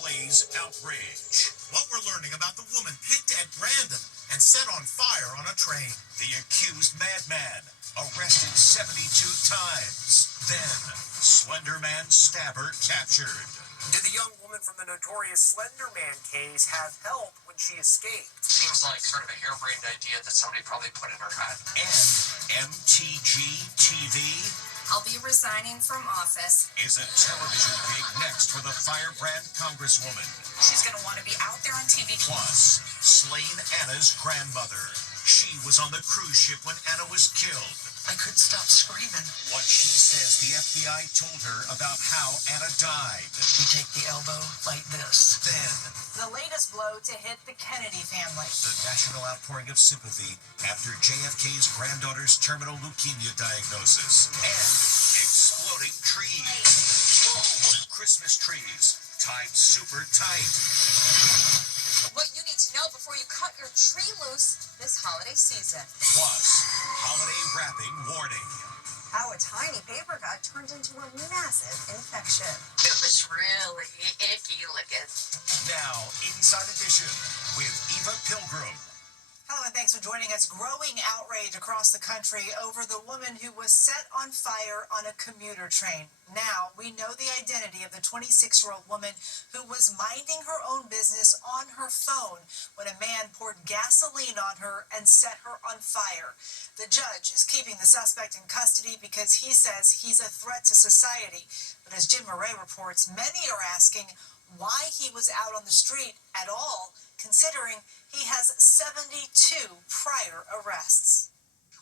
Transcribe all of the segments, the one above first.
Blaze outrage. What we're learning about the woman picked at random and set on fire on a train. The accused madman arrested 72 times. Then, Slender Man stabber captured. Did the young woman from the notorious Slender Man case have help when she escaped? Seems like sort of a harebrained idea that somebody probably put in her head. And MTG TV I'll be resigning from office. is a television gig next for the firebrand congresswoman. She's going to want to be out there on TV. Plus, slain Anna's grandmother. She was on the cruise ship when Anna was killed. I couldn't stop screaming. What she says the FBI told her about how Anna died. You take the elbow like this. Then, The latest blow to hit the Kennedy family. the national outpouring of sympathy after JFK's granddaughter's terminal leukemia diagnosis. And exploding trees. Christmas trees tied super tight. What you need to know before you cut your tree loose this holiday season. Plus, holiday wrapping warning. How a tiny paper cut turned into a massive infection. It was really icky looking. Now, Inside Edition with Eva Pilgrim. Hello and thanks for joining us. Growing outrage across the country over the woman who was set on fire on a commuter train. Now we know the identity of the 26-year-old woman who was minding her own business on her phone when a man poured gasoline on her and set her on fire. The judge is keeping the suspect in custody because he says he's a threat to society. But as Jim Murray reports, many are asking why he was out on the street at all, considering he has 72 prior arrests.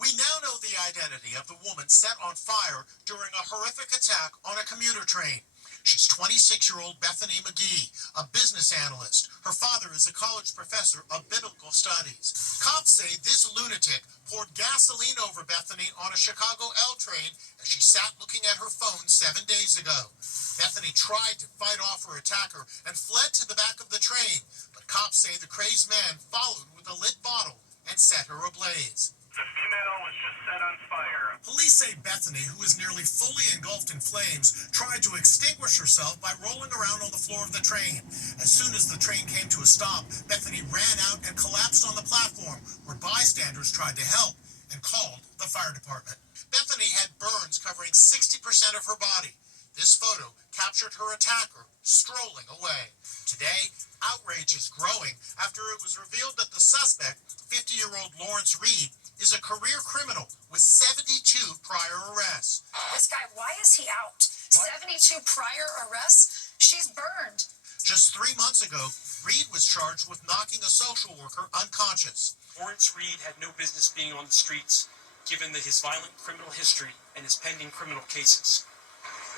We now know the identity of the woman set on fire during a horrific attack on a commuter train. She's 26-year-old Bethany McGee, a business analyst. Her father is a college professor of biblical studies. Cops say this lunatic poured gasoline over Bethany on a Chicago L train as she sat looking at her phone 7 days ago. Bethany tried to fight off her attacker and fled to the back of the train, but cops say the crazed man followed with a lit bottle and set her ablaze. The female was just set on fire. Police say Bethany, who is nearly fully engulfed in flames, tried to extinguish herself by rolling around on the floor of the train. As soon as the train came to a stop, Bethany ran out and collapsed on the platform, where bystanders tried to help and called the fire department. Bethany had burns covering 60% of her body. This photo captured her attacker strolling away. Today, outrage is growing after it was revealed that the suspect, 50-year-old Lawrence Reed, is a career criminal with 72 prior arrests. This guy, why is he out? 72 prior arrests? She's burned. Just 3 months ago, Reed was charged with knocking a social worker unconscious. Lawrence Reed had no business being on the streets, given his violent criminal history and his pending criminal cases.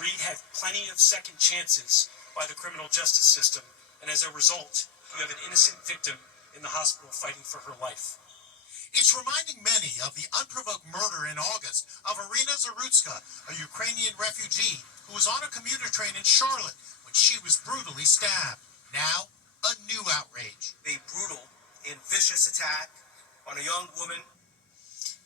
Reed had plenty of second chances by the criminal justice system, and as a result, you have an innocent victim in the hospital fighting for her life. It's reminding many of the unprovoked murder in August of Irina Zarutska, a Ukrainian refugee who was on a commuter train in Charlotte when she was brutally stabbed. Now, a new outrage. A brutal and vicious attack on a young woman.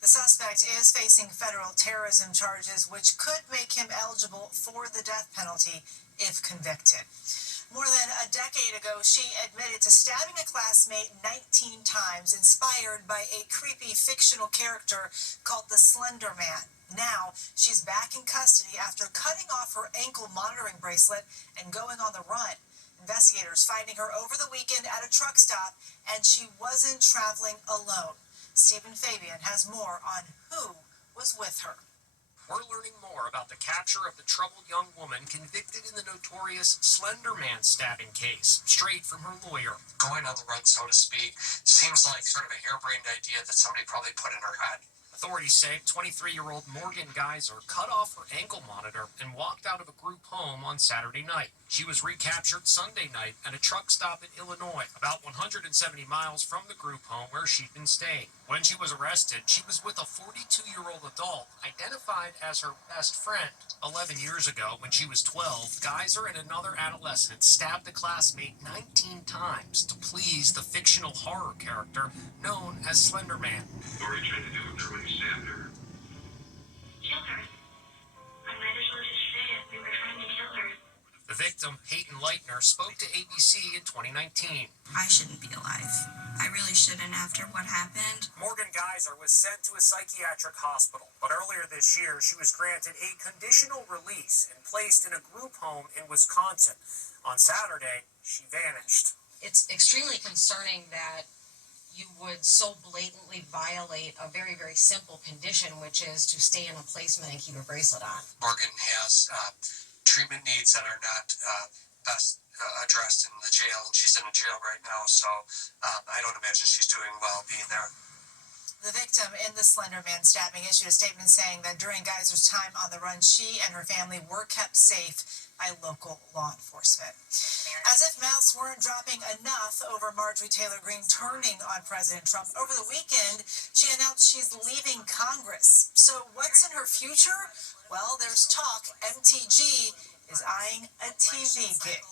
The suspect is facing federal terrorism charges, which could make him eligible for the death penalty if convicted. More than a decade ago, she admitted to stabbing a classmate 19 times, inspired by a creepy fictional character called the Slender Man. Now, she's back in custody after cutting off her ankle monitoring bracelet and going on the run. Investigators finding her over the weekend at a truck stop, and she wasn't traveling alone. Stephen Fabian has more on who was with her. We're learning more about the capture of the troubled young woman convicted in the notorious Slender Man stabbing case, straight from her lawyer. Going on the run, so to speak, seems like sort of a harebrained idea that somebody probably put in her head. Authorities say 23-year-old Morgan Geyser cut off her ankle monitor and walked out of a group home on Saturday night. She was recaptured Sunday night at a truck stop in Illinois, about 170 miles from the group home where she'd been staying. When she was arrested, she was with a 42-year-old adult identified as her best friend. 11 years ago, when she was 12, Geyser and another adolescent stabbed a classmate 19 times to please the fictional horror character known as Slender Man. What were you trying to do with her when you stabbed her? Kill her. I might as well just say it. We were trying to kill her. The victim victim, Peyton Leitner, spoke to ABC in 2019. I shouldn't be alive. I really shouldn't after what happened. Morgan Geyser was sent to a psychiatric hospital, but earlier this year she was granted a conditional release and placed in a group home in Wisconsin. On Saturday, she vanished. It's extremely concerning that you would so blatantly violate a very, very simple condition, which is to stay in a placement and keep a bracelet on. Morgan has treatment needs that are not best addressed in the jail, and she's in a jail right now, so I don't imagine she's doing well being there. The victim in the Slender Man stabbing issued a statement saying that during Geyser's time on the run, she and her family were kept safe by local law enforcement. As if mouths weren't dropping enough over Marjorie Taylor Greene turning on President Trump, over the weekend, she announced she's leaving Congress. So what's in her future? Well, there's talk MTG is eyeing a TV gig.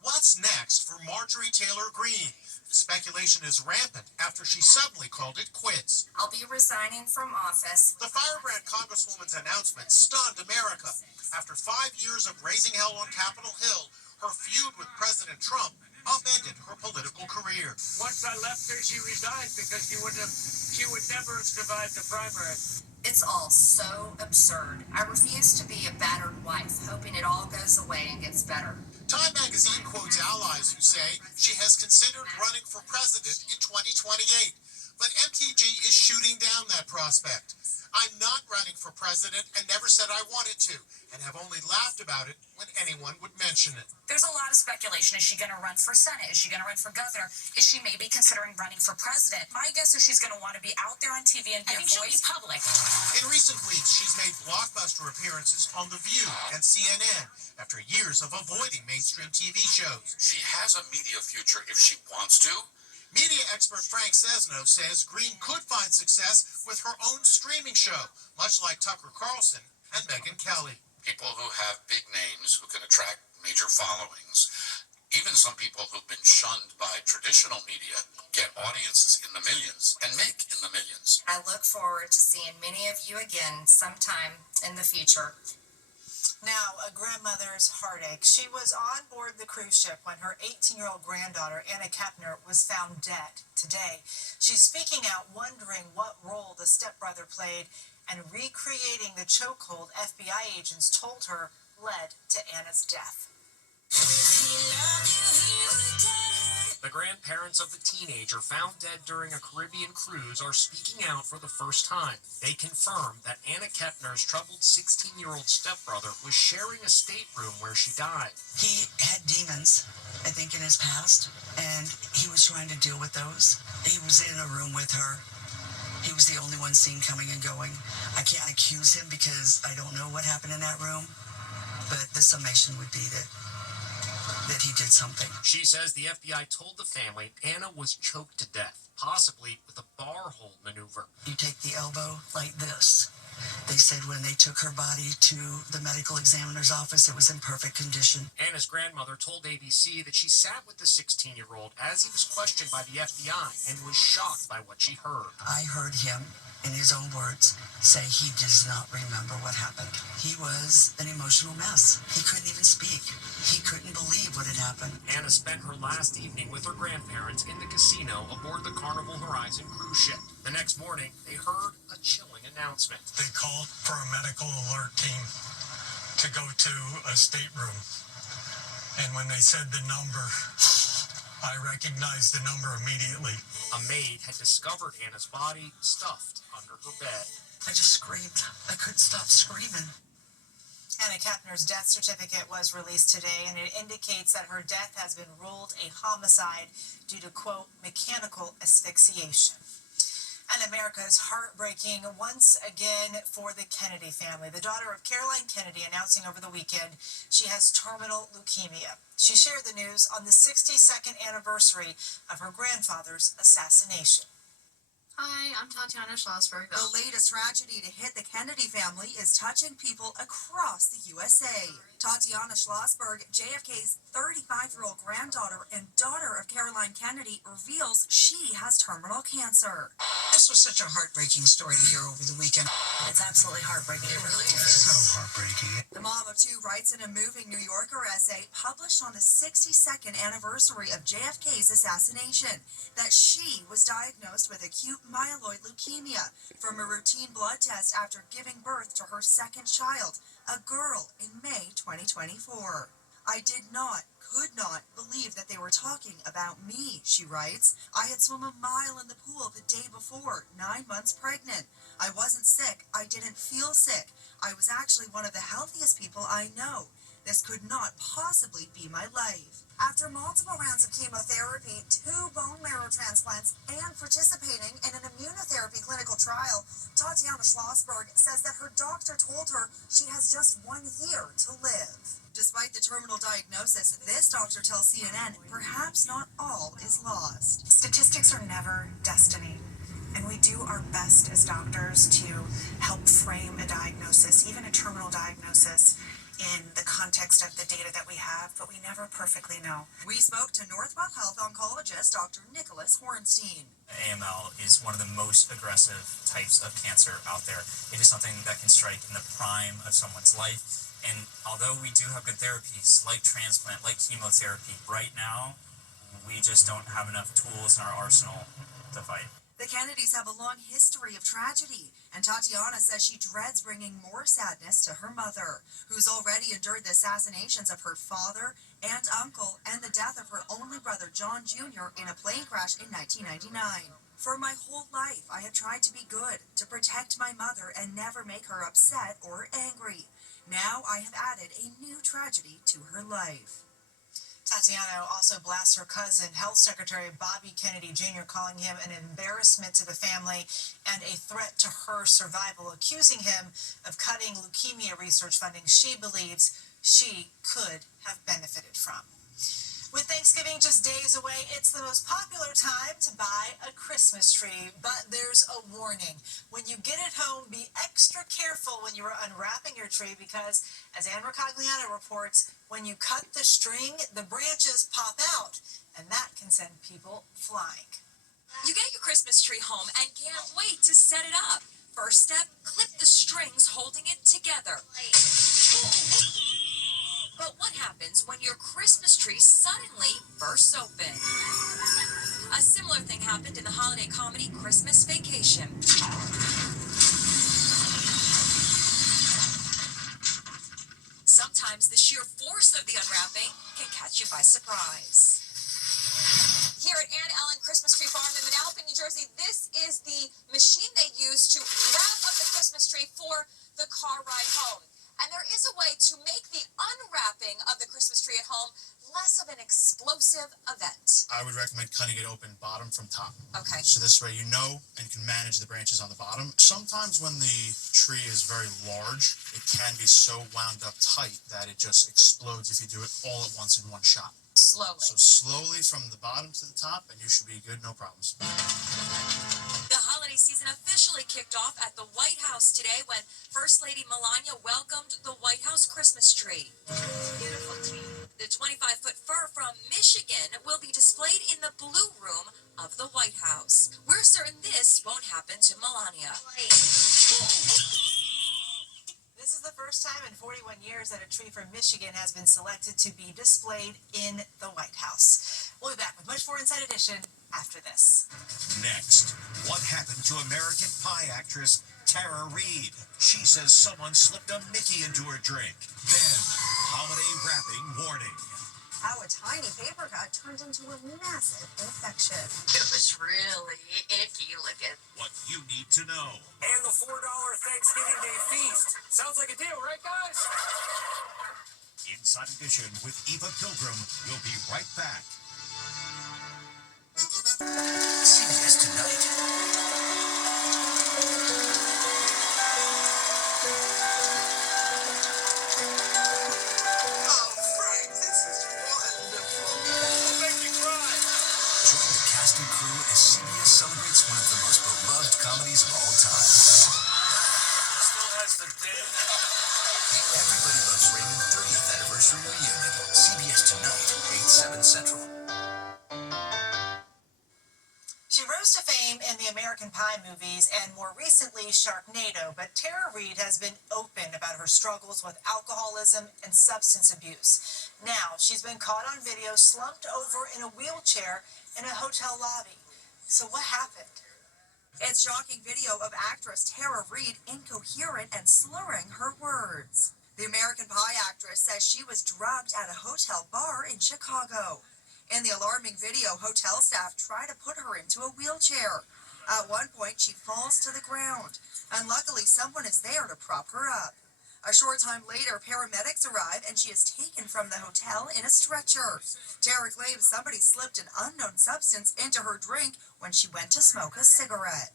What's next for Marjorie Taylor Greene? The speculation is rampant after she suddenly called it quits. I'll be resigning from office. The firebrand Congresswoman's announcement stunned America. After 5 years of raising hell on Capitol Hill, her feud with President Trump upended her political career. Once I left her, she resigned because she would never have survived the primary. It's all so absurd. I refuse to be a battered wife, hoping it all goes away and gets better. Time magazine quotes allies who say she has considered running for president in 2028. But MTG is shooting down that prospect. I'm not running for president and never said I wanted to, and have only laughed about it when anyone would mention it. There's a lot of speculation. Is she going to run for Senate? Is she going to run for governor? Is she maybe considering running for president? My guess is she's going to want to be out there on TV and be a voice. She'll be public. In recent weeks, she's made blockbuster appearances on The View and CNN after years of avoiding mainstream TV shows. She has a media future if she wants to. Media expert Frank Sesno says Greene could find success with her own streaming show, much like Tucker Carlson and Megyn Kelly. People who have big names who can attract major followings, even some people who've been shunned by traditional media, get audiences in the millions and make in the millions. I look forward to seeing many of you again sometime in the future. Now, a grandmother's heartache. She was on board the cruise ship when her 18-year-old granddaughter, Anna Kepner, was found dead. Today, she's speaking out, wondering what role the stepbrother played, and recreating the chokehold FBI agents told her led to Anna's death. The grandparents of the teenager found dead during a Caribbean cruise are speaking out for the first time. They confirm that Anna Kepner's troubled 16-year-old stepbrother was sharing a stateroom where she died. He had demons, I think, in his past, and he was trying to deal with those. He was in a room with her. He was the only one seen coming and going. I can't accuse him because I don't know what happened in that room, but the summation would be that he did something. She says the FBI told the family Anna was choked to death, possibly with a bar hold maneuver. You take the elbow like this. They said when they took her body to the medical examiner's office, it was in perfect condition. Anna's grandmother told ABC that she sat with the 16-year-old as he was questioned by the FBI and was shocked by what she heard. I heard him, in his own words, say he does not remember what happened. He was an emotional mess. He couldn't even speak. He couldn't believe what had happened. Anna spent her last evening with her grandparents in the casino aboard the Carnival Horizon cruise ship. The next morning, they heard a chilling announcement. They called for a medical alert team to go to a stateroom. And when they said the number, I recognized the number immediately. A maid had discovered Anna's body stuffed under her bed. I just screamed. I couldn't stop screaming. Anna Kepner's death certificate was released today, and it indicates that her death has been ruled a homicide due to, quote, mechanical asphyxiation. And America's heartbreaking once again for the Kennedy family. The daughter of Caroline Kennedy announcing over the weekend she has terminal leukemia. She shared the news on the 62nd anniversary of her grandfather's assassination. Hi, I'm Tatiana Schlossberg. The latest tragedy to hit the Kennedy family is touching people across the USA. Tatiana Schlossberg, JFK's 35-year-old granddaughter and daughter of Caroline Kennedy, reveals she has terminal cancer. This was such a heartbreaking story to hear over the weekend. It's absolutely heartbreaking. It really is. So heartbreaking. The mom of two writes in a moving New Yorker essay published on the 62nd anniversary of JFK's assassination that she was diagnosed with acute myeloid leukemia from a routine blood test after giving birth to her second child, a girl, in May 2024. I could not believe that they were talking about me, she writes. I had swum a mile in the pool the day before, 9 months pregnant. I wasn't sick. I didn't feel sick. I was actually one of the healthiest people I know. This could not possibly be my life. After multiple rounds of chemotherapy, 2 bone marrow transplants, and participating in an immunotherapy clinical trial, Tatiana Schlossberg says that her doctor told her she has just 1 year to live. Despite the terminal diagnosis, this doctor tells CNN perhaps not all is lost. Statistics are never destiny, and we do our best as doctors to help frame a diagnosis, even a terminal diagnosis, in the context of the data that we have, but we never perfectly know. We spoke to Northwell Health oncologist Dr. Nicholas Hornstein. AML is one of the most aggressive types of cancer out there. It is something that can strike in the prime of someone's life. And although we do have good therapies like transplant, like chemotherapy, right now, we just don't have enough tools in our arsenal to fight. The Kennedys have a long history of tragedy, and Tatiana says she dreads bringing more sadness to her mother, who's already endured the assassinations of her father and uncle and the death of her only brother, John Jr., in a plane crash in 1999. For my whole life, I have tried to be good, to protect my mother and never make her upset or angry. Now I have added a new tragedy to her life. Tatiana also blasts her cousin, Health Secretary Bobby Kennedy Jr., calling him an embarrassment to the family and a threat to her survival, accusing him of cutting leukemia research funding she believes she could have benefited from. With Thanksgiving just days away, it's the most popular time to buy a Christmas tree, but there's a warning. When you get it home, be extra careful when you are unwrapping your tree because, as Ann Mercogliano reports, when you cut the string, the branches pop out, and that can send people flying. You get your Christmas tree home and can't wait to set it up. First step, clip the strings holding it together. But what happens when your Christmas tree suddenly bursts open? A similar thing happened in the holiday comedy Christmas Vacation. Sometimes the sheer force of the unwrapping can catch you by surprise. Here at Ann Ellen Christmas Tree Farm in Manalapan, New Jersey, this is the machine they use to wrap up the Christmas tree for the car ride home. And there is a way to make the unwrapping of the Christmas tree at home less of an explosive event. I would recommend cutting it open bottom from top. Okay. So this way you know and can manage the branches on the bottom. Sometimes when the tree is very large, it can be so wound up tight that it just explodes if you do it all at once in one shot. Slowly. So slowly from the bottom to the top, and you should be good, no problems. The holiday season officially kicked off at the White House today when First Lady Melania welcomed the White House Christmas tree. Beautiful tree. The 25-foot fir from Michigan will be displayed in the Blue Room of the White House. We're certain this won't happen to Melania. This is the first time in 41 years that a tree from Michigan has been selected to be displayed in the White House. We'll be back with much more Inside Edition after this. Next, what happened to American Pie actress Tara Reid? She says someone slipped a Mickey into her drink. Then, holiday wrapping warning. How a tiny paper cut turned into a massive infection. It was really icky looking. What you need to know. And the $4 Thanksgiving Day feast. Sounds like a deal, right, guys? Inside Edition with Eva Pilgrim. We'll be right back. CBS Tonight. Celebrates one of the most beloved comedies of all time. Still has the day. The Everybody Loves Raymond 30th Anniversary Reunion. CBS Tonight, 8/7 Central. She rose to fame in the American American Pie movies and more recently Sharknado, but Tara Reid has been open about her struggles with alcoholism and substance abuse. Now, she's been caught on video slumped over in a wheelchair in a hotel lobby. So what happened? It's shocking video of actress Tara Reid incoherent and slurring her words. The American Pie actress says she was drugged at a hotel bar in Chicago. In the alarming video, hotel staff try to put her into a wheelchair. At one point, she falls to the ground, and luckily someone is there to prop her up. A short time later, paramedics arrive and she is taken from the hotel in a stretcher. Tara claims somebody slipped an unknown substance into her drink when she went to smoke a cigarette.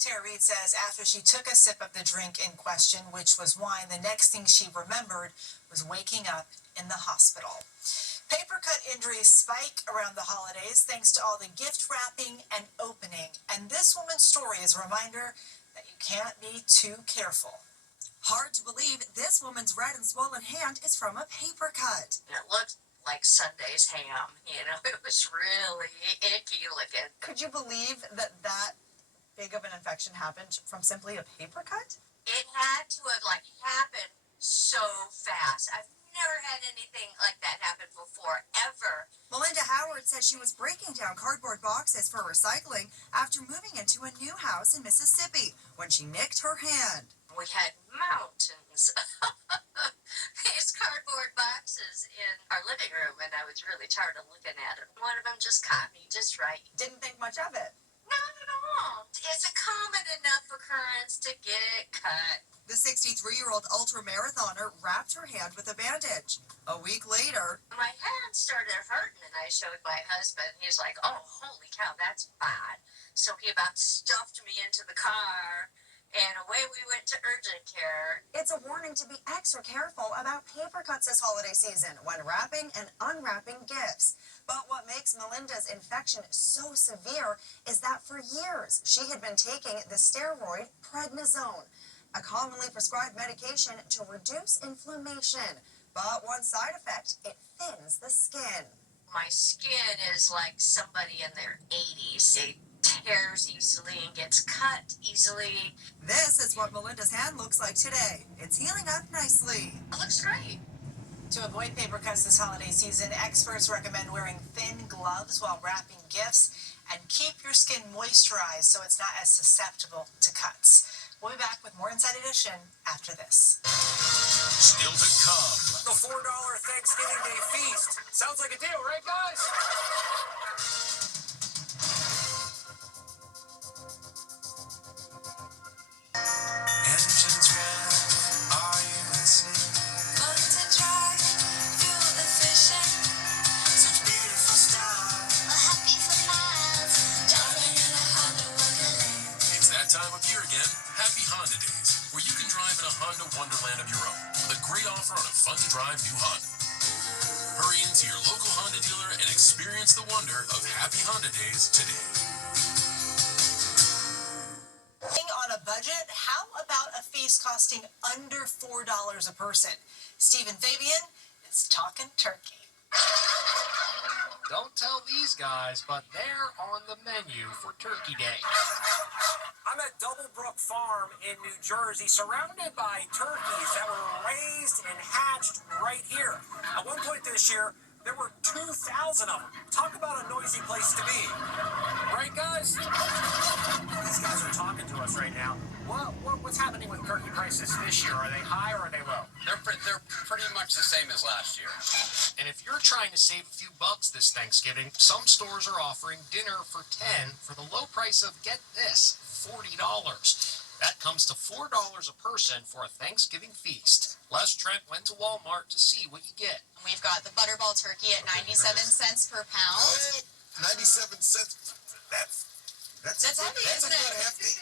Tara Reid says after she took a sip of the drink in question, which was wine, the next thing she remembered was waking up in the hospital. Paper cut injuries spike around the holidays thanks to all the gift wrapping and opening. And this woman's story is a reminder that you can't be too careful. Hard to believe this woman's red and swollen hand is from a paper cut. It looked like Sunday's ham, you know, it was really icky looking. Could you believe that big of an infection happened from simply a paper cut? It had to have happened so fast. I've never had anything like that happen before, ever. Melinda Howard says she was breaking down cardboard boxes for recycling after moving into a new house in Mississippi when she nicked her hand. We had mountains of these cardboard boxes in our living room, and I was really tired of looking at it. One of them just caught me just right. Didn't think much of it. Not at all. It's a common enough occurrence to get cut. The 63-year-old ultra-marathoner wrapped her hand with a bandage. A week later, my hand started hurting, and I showed my husband. He's like, oh, holy cow, that's bad. So he about stuffed me into the car, and away we went to urgent care. It's a warning to be extra careful about paper cuts this holiday season when wrapping and unwrapping gifts. But what makes Melinda's infection so severe is that for years she had been taking the steroid prednisone, a commonly prescribed medication to reduce inflammation. But one side effect, it thins the skin. My skin is like somebody in their 80s. It tears easily and gets cut easily. This is what Melinda's hand looks like today. It's healing up nicely. It looks great. To avoid paper cuts this holiday season, experts recommend wearing thin gloves while wrapping gifts and keep your skin moisturized so it's not as susceptible to cuts. We'll be back with more Inside Edition after this. Still to come. The $4 Thanksgiving Day feast. Sounds like a deal, right, guys? Engines rev, are you listening? Fun to drive, fuel efficient, such beautiful stuff. We're happy for miles, driving in a Honda Wonderland. It's that time of year again. Happy Honda Days, where you can drive in a Honda Wonderland of your own with a great offer on a fun-to-drive new Honda. Hurry into your local Honda dealer and experience the wonder of Happy Honda Days today. On a budget, how about a feast costing under $4 a person? Stephen Fabian is talking turkey. Don't tell these guys, but they're on the menu for Turkey Day. I'm at Doublebrook Farm in New Jersey, surrounded by turkeys that were raised and hatched right here. At one point this year, there were 2,000 of them. Talk about a noisy place to be. Right, guys? These guys are talking to us right now. What's happening with turkey prices this year? Are they high or are they low? They're pretty much the same as last year. And if you're trying to save a few bucks this Thanksgiving, some stores are offering dinner for $10 for the low price of, get this, $40. That comes to $4 a person for a Thanksgiving feast. Les Trent went to Walmart to see what you get. We've got the Butterball turkey at 97 cents per pound. 97 cents. That's heavy, isn't it?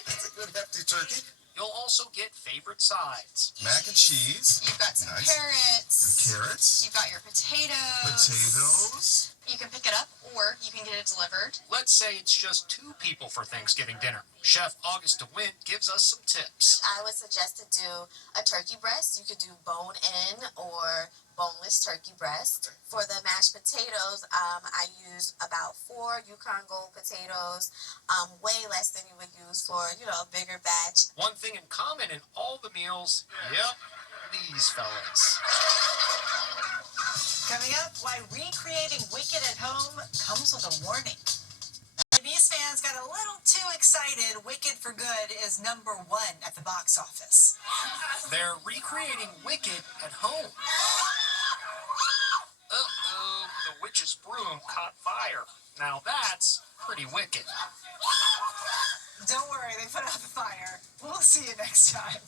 That's a good hefty turkey. You'll also get favorite sides. Mac and cheese. You've got some Nice. carrots. Some carrots. You've got your potatoes. Potatoes. You can pick it up or you can get it delivered. Let's say it's just 2 people for Thanksgiving dinner. Chef August DeWint gives us some tips. I would suggest to do a turkey breast. You could do bone in or boneless turkey breast. For the mashed potatoes, I use about 4 Yukon Gold potatoes, way less than you would use for, a bigger batch. One thing in common in all the meals, yep, these fellas. Coming up, why recreating Wicked at home comes with a warning. These fans got a little too excited. Wicked for Good is #1 at the box office. They're recreating Wicked at home. Uh-oh, the witch's broom caught fire. Now that's pretty wicked. Don't worry, they put out the fire. We'll see you next time.